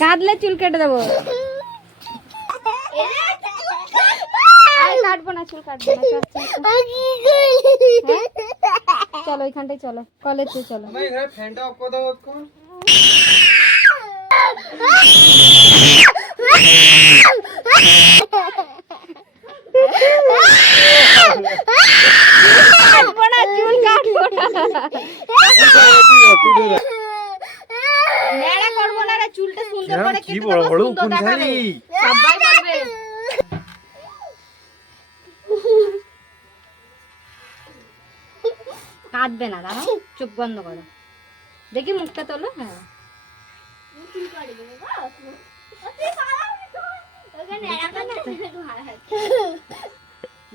কাঁদলে চুল কেটে দেবো। কাটবো না, চুল কাটবো না। চলো এখানটায় চলো, কলেজে চলো। ফ্যানটা অফ করে দাও একটু। কাটবো না, চুল কাটবো না। ন্যাড়া করবো না রে, চুলটা সুন্দর করে কেটে দেবো, সুন্দর দেখাবে, সবাই বলবে। কাঁদবে না, দাঁড়াও, চোখ বন্ধ করো, দেখি মুখটা তোলো। হ্যাঁ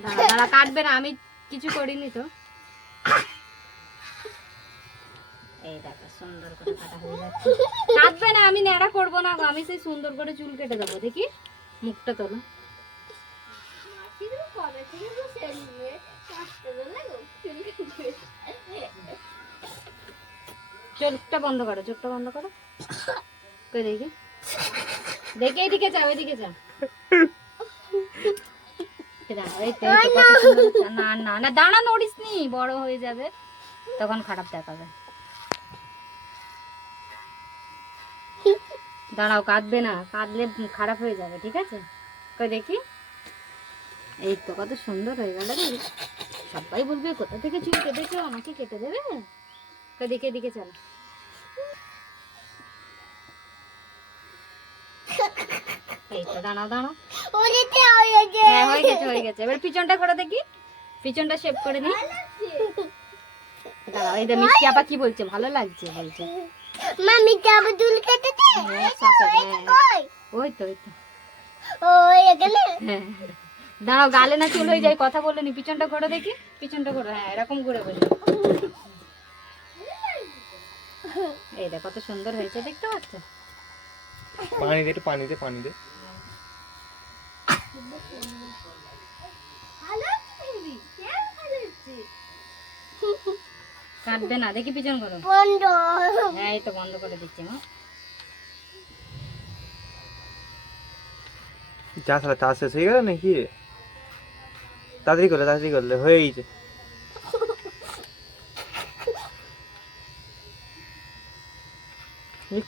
দাঁড়া দাঁড়া, কাটবে না, আমি কিছু করিনি তো। এই দেখো সুন্দর করে কাটা হয়ে যাচ্ছে। কাটবে না, আমি ন্যাড়া করবো না গো, আমি সেই সুন্দর করে চুল কেটে দেবো। দেখি মুখটা তোলো। চোখটা বন্ধ করো, চোখটা বন্ধ করো। কই দেখি, দেখে এদিকে যাও, এদিকে যাও। না না না, দাঁড়া, নড়িস নি, বড় হয়ে যাবে তখন খারাপ দেখাবে। দাঁড়াও, কাঁদবে না, কাঁদলে খারাপ হয়ে যাবে, ঠিক আছে? কই দেখি, এই তো কত সুন্দর হয়ে গেল রে। সবাই বলবে কোথা থেকে চুল কেটেছো, আমাকে কেটে দেবে। কই দেখি, এদিকে চলো। এই তো, দাঁড়াও দাঁড়াও। হ্যাঁ হয়ে গেছে, হয়ে গেছে। এবার পিছনটা করে দেখি, পিছনটা শেভ করে নি। দাঁড়াও, এই যে মিষ্টি আপা কি বলছে, ভালো লাগছে বলছে। মামি যাবে চুল কেটে দে। ওই তো, ওই তো। ওই এখানে। হ্যাঁ দাঁড়াও, গালে না চুল হয়ে যায়, কথা বলে নি। পিছনটা করে দেখি, পিছনটা করে, হ্যাঁ এরকম করে বলি। এই দেখ কত সুন্দর হয়েছে, দেখতে পাচ্ছ? পানি দে, একটু পানি দে, পানি দে। কাটবে না, দেখি পিছন করো। বন্ধ। হ্যাঁ এই তো বন্ধ করে দিচ্ছি। চা সালা চা শেষ হয়ে গেল নাকি? তাড়াতাড়ি করলে হয়ে গেছে।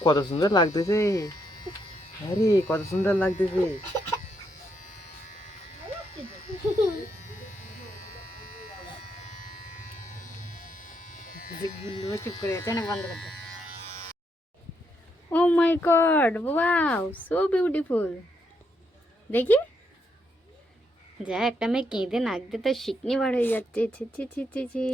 কত সুন্দর লাগতেছে, আরে কত সুন্দর লাগতেছে। চুপ করে গেছে না, বন্ধ করতে। ও মাই গড, ওয়াও, সো বিউটিফুল। দেখি, যা একটা মেয়ে কেঁদে নাক দিয়ে তার শিকনি বার হয়ে যাচ্ছে। ছি ছি ছি ছি ছি।